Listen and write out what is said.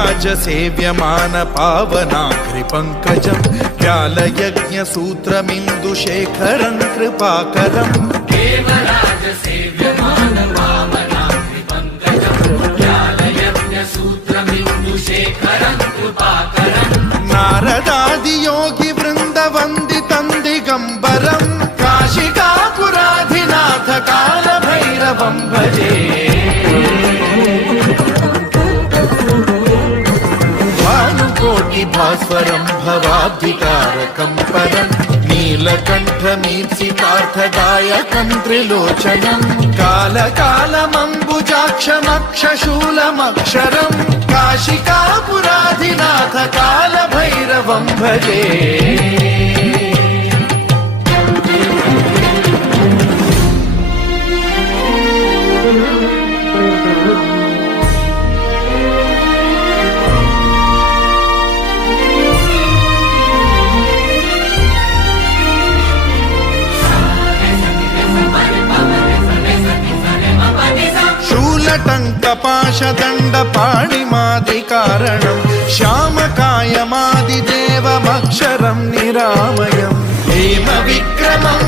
देवराजसेव्यमान पावनाघ्रिपङ्कजं व्यालयज्ञसूत्रमिन्दुशेखरं कृपाकरम् देवराजसेव्यमान पावनाघ्रिपङ्कजं व्यालयज्ञसूत्रमिन्दुशेखरं कृपाकरम् नारदादियोगिवृन्दवन्दितं दिगम्बरं काशिकापुराधिनाथ कालभैरवं भजे भास्वरं भवाब्धिकारकं परं नीलकण्ठमीप्सितार्थदायकं त्रिलोचनं कालकालमम्बुजाक्षमक्षशूलमक्षरं काशिकापुराधिनाथ कालभैरवं भजे शूलटङ्कपाशदण्डपाणिमादिकारणं श्यामकायमादिदेवमक्षरं निरामयं हेमविक्रमं